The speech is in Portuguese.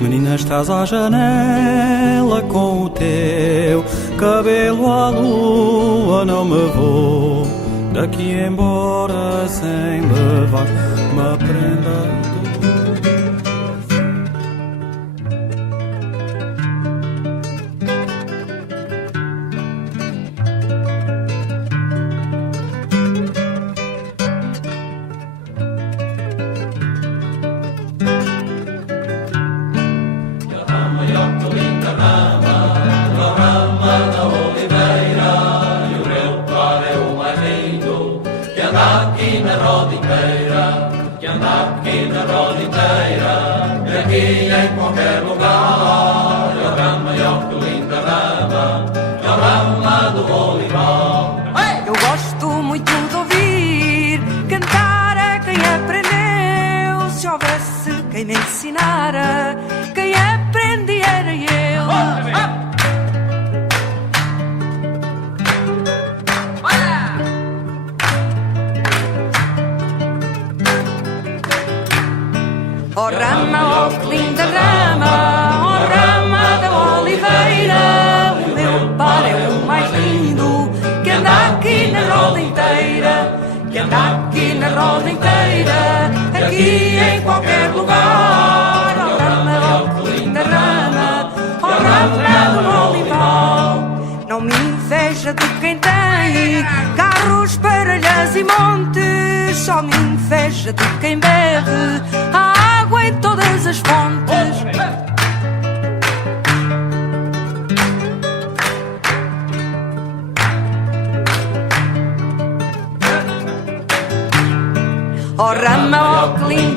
Menina, estás à janela com o teu cabelo à lua. Não me vou daqui embora sem levar uma prenda. Eu gosto muito de ouvir cantar a quem aprendeu. Se houvesse quem me ensinara, quem aprendi era eu. Oh rama, oh que linda rama, oh rama da oliveira. O meu par é o mais lindo, que anda aqui na roda inteira, que anda aqui na roda inteira, aqui em qualquer lugar. Oh rama, oh que linda rama, oh rama do olival. Não me inveja de quem tem carros, parelhas e montes, só me inveja de quem bebe a água em todas as fontes. Oh rama, oh que linda